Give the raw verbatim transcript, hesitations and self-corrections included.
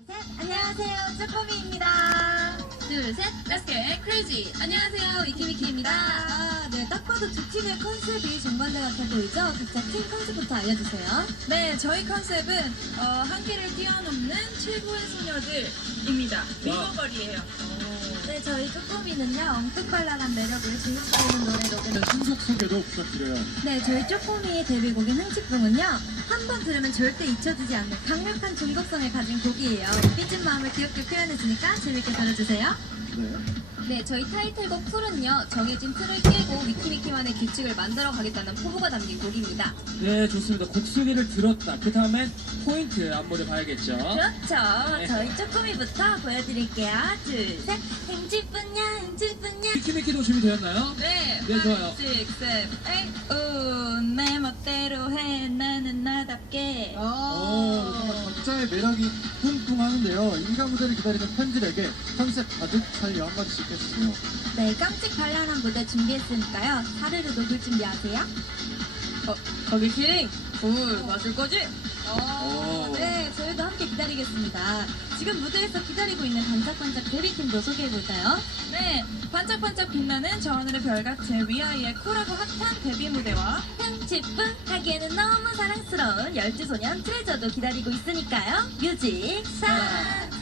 셋, 안녕하세요, 쪼꼬미입니다. 둘, 셋, Let's get crazy! 안녕하세요, 위키위키입니다. 아, 네, 딱 봐도 두 팀의 컨셉이 정반대 같아 보이죠? 각자 팀 컨셉부터 알려주세요. 네, 저희 컨셉은 어, 한계를 뛰어넘는 최고의 소녀들입니다. 윙거걸이에요. 네, 저희 쪼꼬미는요, 엉뚱발랄한 매력으로 진입시키는 노래로. 신속 소개도 부탁드려요. 네, 저희 쪼꼬미의 데뷔곡인 흥칫뿡은요, 한 번 들으면 절대 잊혀지지 않는 강력한 중독성을 가진 곡이에요. 삐진 마음을 귀엽게 표현해주니까 재밌게 들어주세요. 네. 네, 저희 타이틀곡 풀은요, 정해진 틀을 깨고 위키위키만의 규칙을 만들어 가겠다는 포부가 담긴 곡입니다. 네, 좋습니다. 곡 소개를 들었다. 그 다음엔 포인트 안무를 봐야겠죠. 그렇죠. 네. 저희 쪼꼬미부터 보여드릴게요. 둘, 셋. 흥칫뿡냐, 흥칫뿡냐. 미키미키도 준비되었나요? 네, 네, 좋아요. five, six, seven, eight. 오, 내 멋대로 해, 나는 나답게. 오, 정말 각자의 매력이 뿜뿜하는데요. 인간 무대를 기다리는 팬들에게 컨셉 가득 살려 한마디씩 해주세요. 네, 깜찍 발랄한 무대 준비했으니까요. 사르르 녹을 준비하세요. 어, 거기 키링, 불 맞을 거지? 오, 네, 저희도 함께 기다리겠습니다. 지금 무대에서 기다리고 있는 반짝반짝 데뷔팀도 소개해볼까요? 네, 반짝반짝 빛나는 저 하늘의 별같이 위아이의 쿨하고 핫한 데뷔 무대와 흥칫뿡 하기에는 너무 사랑스러운 열두 소년 트레저도 기다리고 있으니까요. 뮤직 스타트!